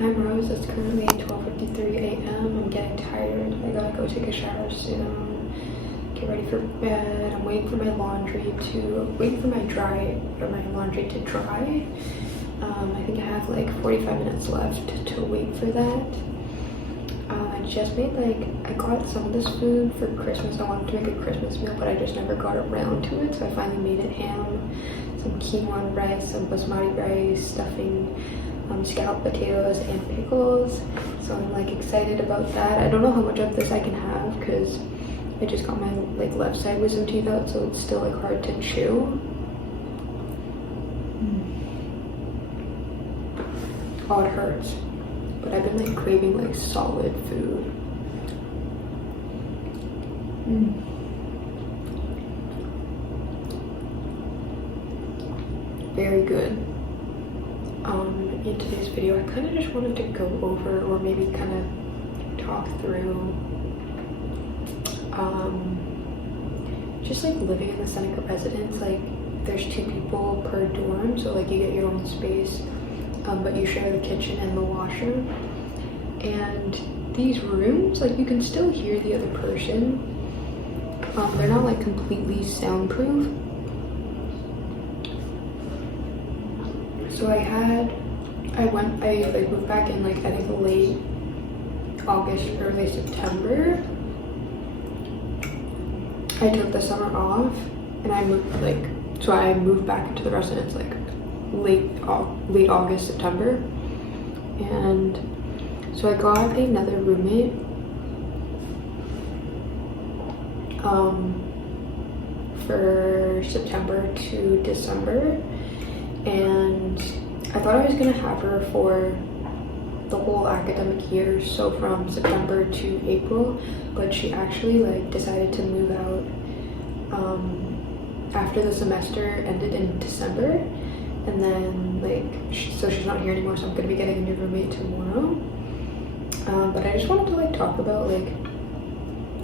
I'm Rose. It's currently 12:53 a.m. I'm getting tired. I gotta go take a shower soon. Get ready for bed. I'm waiting for my laundry to dry. I think I have like 45 minutes left to wait for that. I just made I got some of this food for Christmas. I wanted to make a Christmas meal, but I just never got around to it. So I finally made it ham, some quinoa rice, some basmati rice, stuffing, scalloped potatoes, and pickles. So I'm excited about that. I don't know how much of this I can have because I just got my left side wisdom teeth out, so it's still hard to chew. Oh, it hurts. But I've been craving solid food. Very good. In today's video, I kind of just wanted to go over, or maybe kind of talk through just living in the Seneca residence. There's 2 people per dorm, so you get your own space, but you share the kitchen and the washroom. And these rooms, you can still hear the other person. They're not completely soundproof. So I moved back in I think late August, early September. I took the summer off and I moved so I moved back into the residence late August, September. And so I got another roommate for September to December, and I thought I was gonna have her for the whole academic year, so from September to April, but she actually decided to move out after the semester ended in December. And then so she's not here anymore, so I'm gonna be getting a new roommate tomorrow. But I just wanted to talk about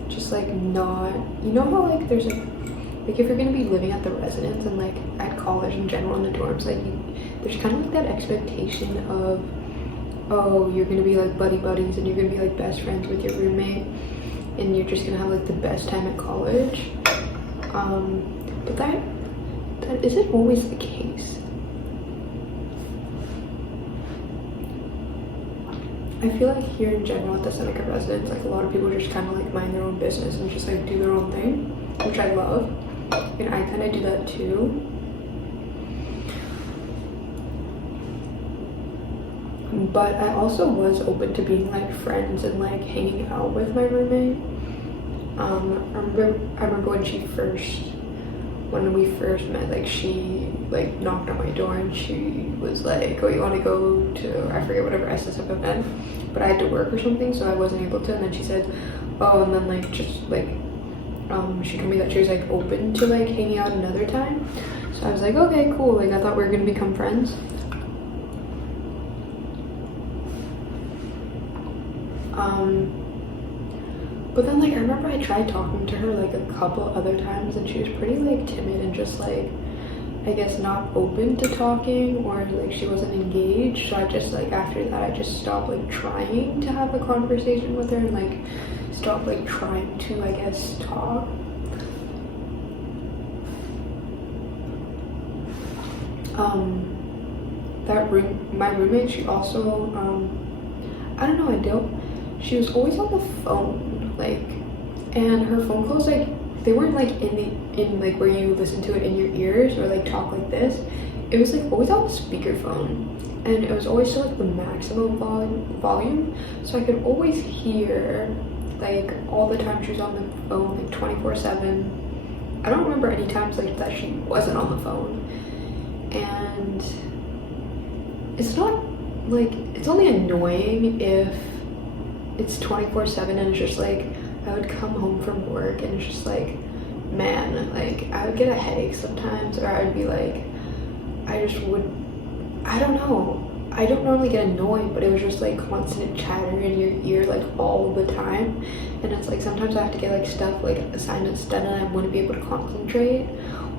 just not, you know how there's if you're gonna be living at the residence and at college in general in the dorms, there's kind of that expectation of, oh, you're gonna be buddy buddies and you're gonna be best friends with your roommate and you're just gonna have the best time at college. But that isn't always the case. I feel here in general at the Seneca residence, a lot of people just kind of mind their own business and just do their own thing, which I love, and I kind of do that too. But I also was open to being friends and hanging out with my roommate. I remember when we first met, she knocked on my door and she was oh, you want to go to, I forget, whatever SSF event, but I had to work or something, so I wasn't able to. And then she said, oh, and then she told me that she was open to hanging out another time. So I was okay, cool. I thought we were gonna become friends. But then I remember I tried talking to her a couple other times and she was pretty timid and just I guess not open to talking, or she wasn't engaged. So I just after that I just stopped trying to have a conversation with her and stopped trying to, I guess, talk. My roommate, she also I don't know, she was always on the phone, and her phone calls they weren't in where you listen to it in your ears or talk like this. It was always on speakerphone, and it was always to the maximum volume, so I could always hear all the time she was on the phone 24/7. I don't remember any times that she wasn't on the phone. And it's not it's only annoying if it's 24/7 and it's just I would come home from work and it's just man, I would get a headache sometimes, or I would be I don't know, I don't normally get annoyed, but it was just constant chatter in your ear all the time. And it's sometimes I have to get stuff assignments done and I wouldn't be able to concentrate,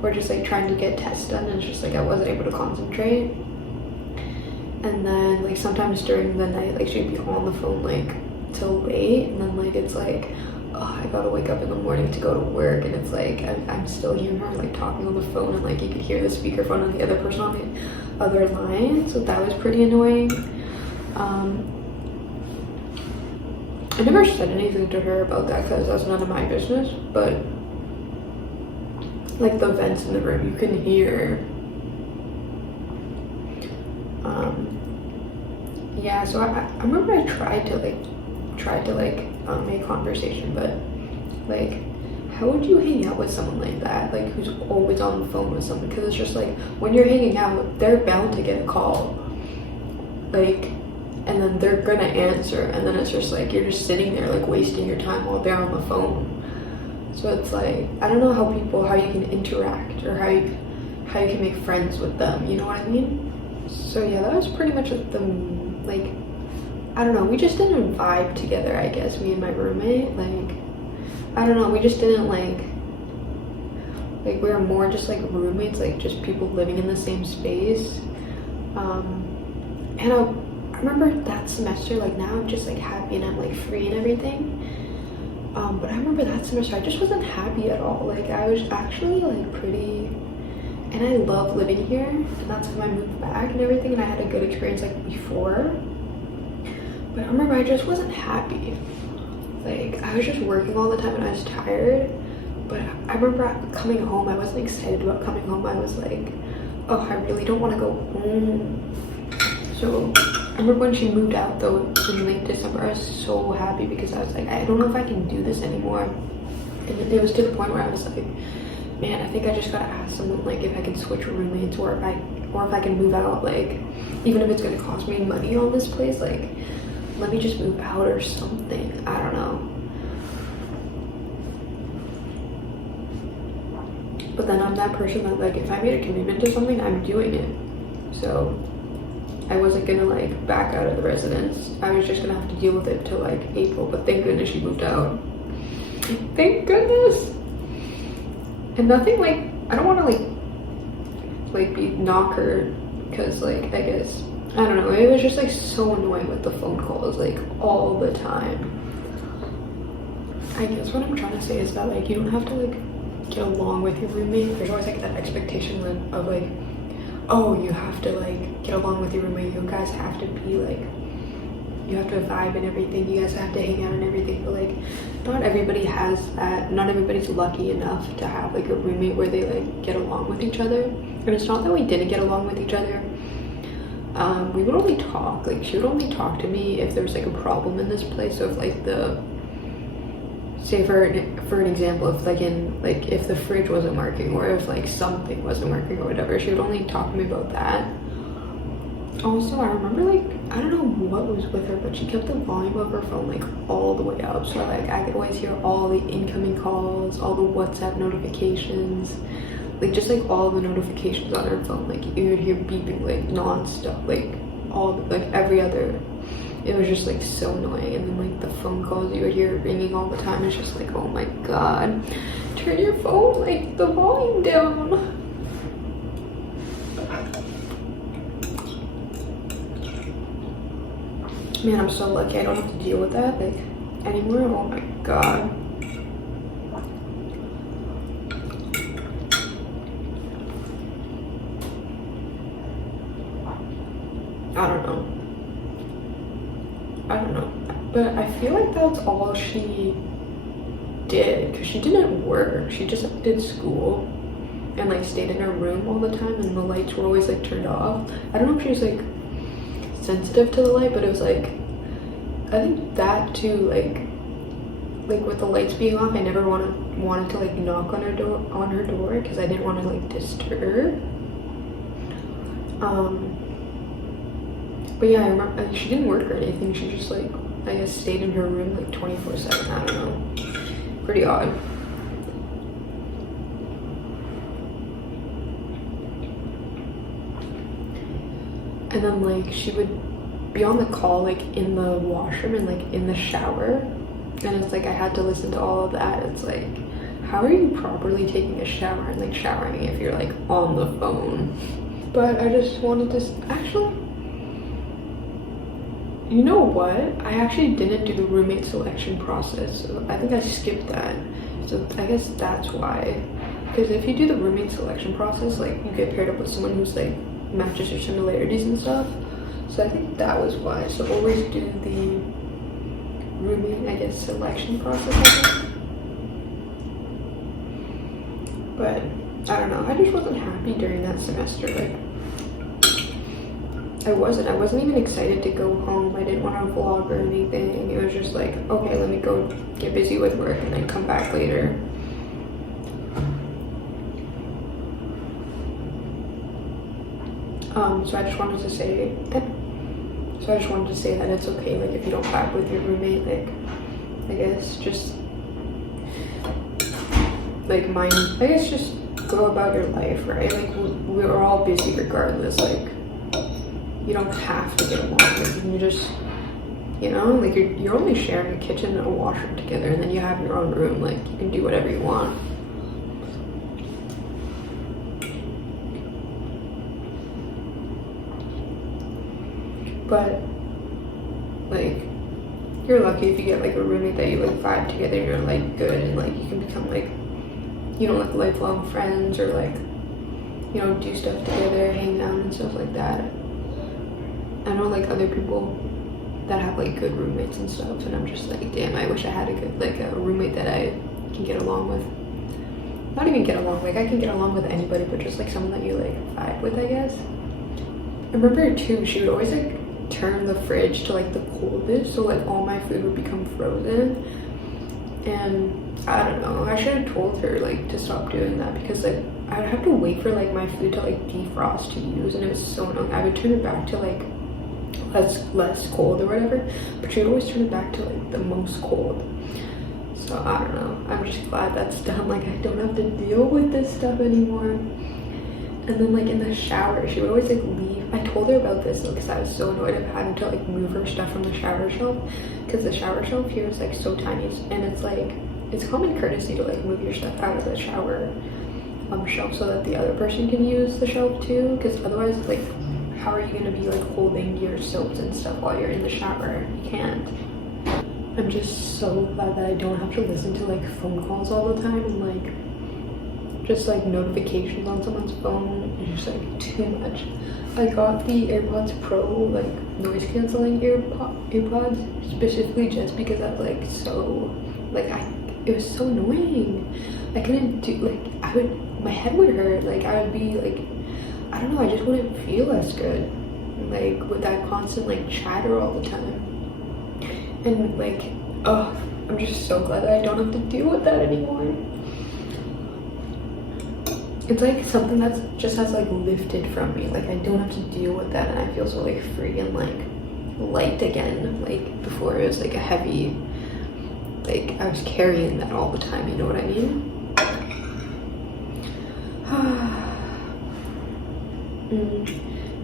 or just trying to get tests done and it's just I wasn't able to concentrate. And then like sometimes during the night, like she'd be on the phone like till late, and then like it's like, oh, I gotta wake up in the morning to go to work, and it's like I'm still hearing her like talking on the phone, and like you could hear the speakerphone of the other person on the other line, so that was pretty annoying. I never said anything to her about that because that's none of my business, but like the vents in the room, you can hear. Yeah, so I remember I tried to make conversation, but like, how would you hang out with someone like that, like who's always on the phone with someone? Because it's just like when you're hanging out, they're bound to get a call, like, and then they're gonna answer, and then it's just like you're just sitting there like wasting your time while they're on the phone. So it's like, I don't know how you can interact, or how you can make friends with them, you know what I mean? So yeah, that was pretty much like, I don't know, we just didn't vibe together, I guess, me and my roommate. Like, I don't know, we just didn't like we were more just like roommates, like just people living in the same space. And I remember that semester, like now I'm just like happy and I'm like free and everything. But I remember that semester I just wasn't happy at all. Like I was actually like pretty, and I love living here, and that's why I moved back and everything, and I had a good experience like before. But I remember I just wasn't happy. Like I was just working all the time and I was tired. But I remember coming home, I wasn't excited about coming home. I was like, oh, I really don't want to go home. So I remember when she moved out though in late December, I was so happy because I was like, I don't know if I can do this anymore. And it was to the point where I was like, man, I think I just gotta ask someone like if I can switch roommates, or if I can move out, like even if it's gonna cost me money on this place, like let me just move out or something. I don't know. But then I'm that person that like if I made a commitment to something, I'm doing it. So I wasn't gonna like back out of the residence. I was just gonna have to deal with it till like April, but thank goodness she moved out. Thank goodness. And nothing like, I don't want to like be knock her, because like I guess, I don't know, it was just like so annoying with the phone calls like all the time. I guess what I'm trying to say is that like you don't have to like get along with your roommate. There's always like that expectation of like, oh, you have to like get along with your roommate, you guys have to be like, you have to vibe and everything, you guys have to hang out and everything. But like not everybody has that. Not everybody's lucky enough to have like a roommate where they like get along with each other. And it's not that we didn't get along with each other. We would only talk, like she would only talk to me if there was like a problem in this place. So if like say for an example, if if the fridge wasn't working, or if like something wasn't working or whatever, she would only talk to me about that. Also, I remember like, I don't know what was with her, but she kept the volume of her phone like all the way up, so like I could always hear all the incoming calls, all the WhatsApp notifications, like just like all the notifications on her phone. Like you would hear beeping like non-stop, like every other. It was just like so annoying. And then like the phone calls you would hear ringing all the time. It's just like, oh my god, turn your phone like the volume down. Man, I'm so lucky I don't have to deal with that like anymore. Oh my god. I don't know, but I feel like that's all she did, because she didn't work. She just did school and like stayed in her room all the time, and the lights were always like turned off. I don't know if she was like sensitive to the light, but it was like, I think that too, like with the lights being off, I never wanted to like knock on her door because I didn't want to like disturb. But yeah, I remember like, she didn't work or anything. She just like, I guess, stayed in her room like 24/7. I don't know, pretty odd. And then like she would be on the call like in the washroom and like in the shower, and it's like I had to listen to all of that. It's like, how are you properly taking a shower and like showering if you're like on the phone? But I just wanted to actually, You know what? I actually didn't do the roommate selection process. So I think I skipped that. So I guess that's why. Because if you do the roommate selection process, like you get paired up with someone who's like matches your similarities and stuff. So I think that was why. So always do the roommate, I guess, selection process, I guess. But I don't know. I just wasn't happy during that semester. Like I wasn't even excited to go home. I didn't want to vlog or anything. It was just like, okay, let me go get busy with work and then come back later. So I just wanted to say that it's okay, like if you don't vibe with your roommate, like I guess just like just go about your life, right? Like we're all busy regardless. Like you don't have to get along. Like you can just, you know, like you're only sharing a kitchen and a washroom together, and then you have your own room. Like you can do whatever you want. But like you're lucky if you get like a roommate that you like vibe together and you're like good, and like you can become like, you know, like lifelong friends, or like, you know, do stuff together, hang out and stuff like that. I know like other people that have like good roommates and stuff, and I'm just like, damn, I wish I had a good like a roommate that I can get along with. Not even get along, like I can get along with anybody, but just like someone that you like vibe with, I guess. I remember too, she would always like turn the fridge to like the coldest, so like all my food would become frozen. And I don't know, I should have told her like to stop doing that, because like I would have to wait for like my food to like defrost to use, and it was so annoying. I would turn it back to like less cold or whatever, but she would always turn it back to like the most cold. So I don't know, I'm just glad that's done. Like I don't have to deal with this stuff anymore. And then like in the shower, she would always like leave. I told her about this because I was so annoyed of having to like move her stuff from the shower shelf, because the shower shelf here is like so tiny, and it's like, it's common courtesy to like move your stuff out of the shower shelf so that the other person can use the shelf too, because otherwise like how are you going to be like holding your soaps and stuff while you're in the shower? You can't. I'm just so glad that I don't have to listen to like phone calls all the time, and like just like notifications on someone's phone. It's just like too much. I got the AirPods Pro like noise canceling earpods specifically just because I like so like it was so annoying. I couldn't do like my head would hurt. Like I would be like, I don't know, I just wouldn't feel as good like with that constant like chatter all the time. And like, oh, I'm just so glad that I don't have to deal with that anymore. It's like something that's just has like lifted from me. Like I don't have to deal with that, and I feel so like free and like light again. Like before it was like a heavy, like I was carrying that all the time, you know what I mean?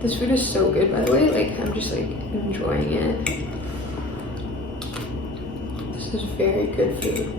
This food is so good, by the way. Like I'm just like enjoying it. This is very good food.